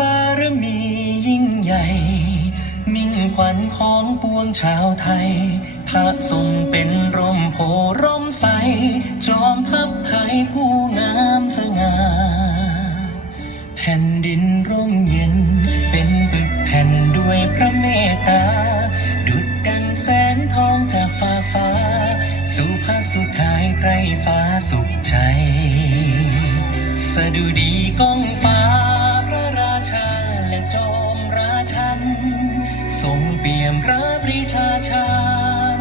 บารมียิ่งใหญ่ มิ่งขวัญของปวงชาวไทย พระทรงเป็นร่มโพร่มใส จอมทัพไทยผู้งามสง่า แผ่นดินร่มเย็น เป็นปึกแผ่นด้วยพระเมตตา ดุดดันแสนทองจากฝากฟ้า สู่พระสุดท้ายไพรฟ้าสุขใจ สะดุดีก้องฟ้า ชาและจอมราชัน ทรงเปี่ยมพระปรีชาชาญ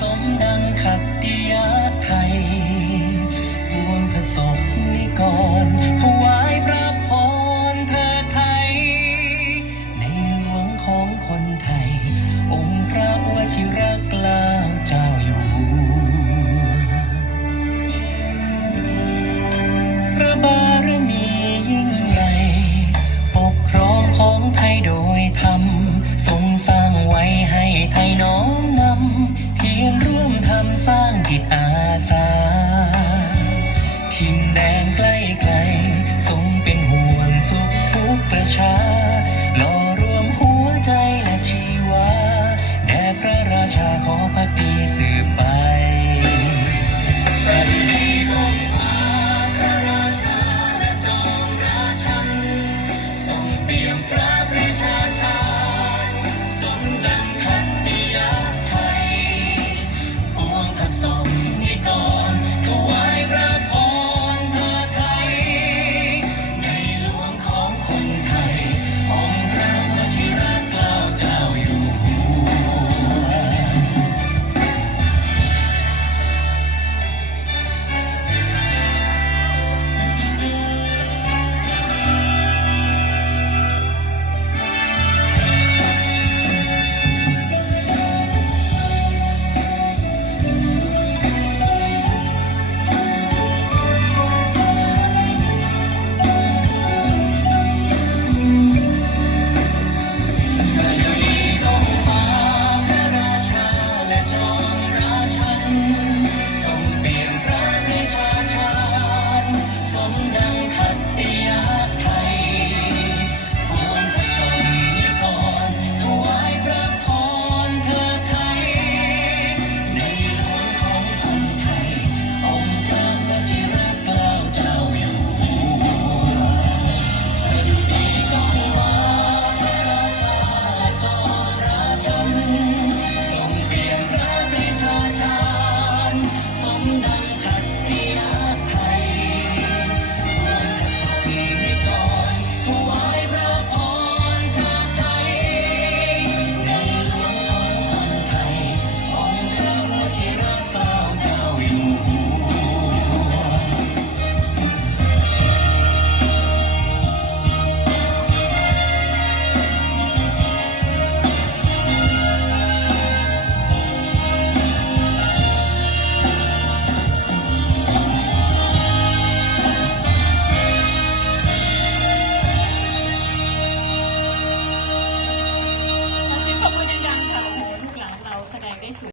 สมดังขัตติยไทยปวงประสบนิกรถวายพระพรเถิดไทย ในหลวงของคนไทย องค์พระวชิรา น้อมนำเพียรร่วมทำสร้างจิตอาสาทินแดนใกล้ไกลทรงเป็นห่วงสุขทุกประชาหล่อรวมหัวใจและชีวาแด่พระราชาขอพักดีสืบไปสวัสดี Amen.